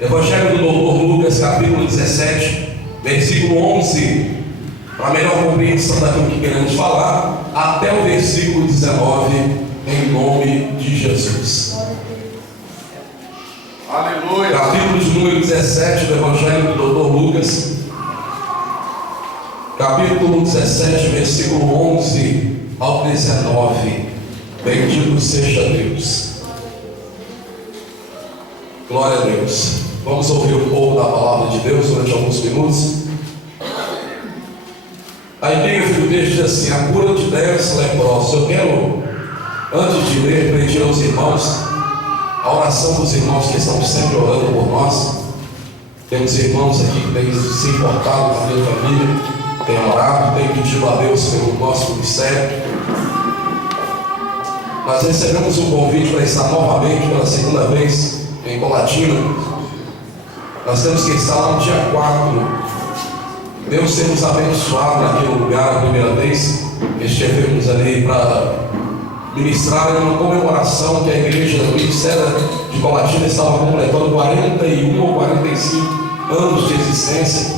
Evangelho do Dr. Lucas, capítulo 17, versículo 11, para melhor compreensão daquilo que queremos falar, até o versículo 19, em nome de Jesus. Aleluia. Capítulo de número 17 do Evangelho do Dr. Lucas, capítulo 17, versículo 11 ao 19. Bendito seja Deus. Glória a Deus. Vamos ouvir um pouco da palavra de Deus durante alguns minutos. A epígrafe do texto diz assim: a cura de 10 leprosos. Eu quero, antes de ler, pedir aos irmãos a oração dos irmãos que estão sempre orando por nós. Temos irmãos aqui que têm se importado com a minha família, têm orado, têm pedido a Deus pelo nosso ministério. Nós recebemos um convite para estar novamente pela segunda vez em Colatina. Nós temos que estar lá no dia 4. Deus tem nos abençoado naquele lugar a primeira vez. Estivemos ali para ministrar em uma comemoração que a igreja do Ministério de Colatina estava completando 41 ou 45 anos de existência.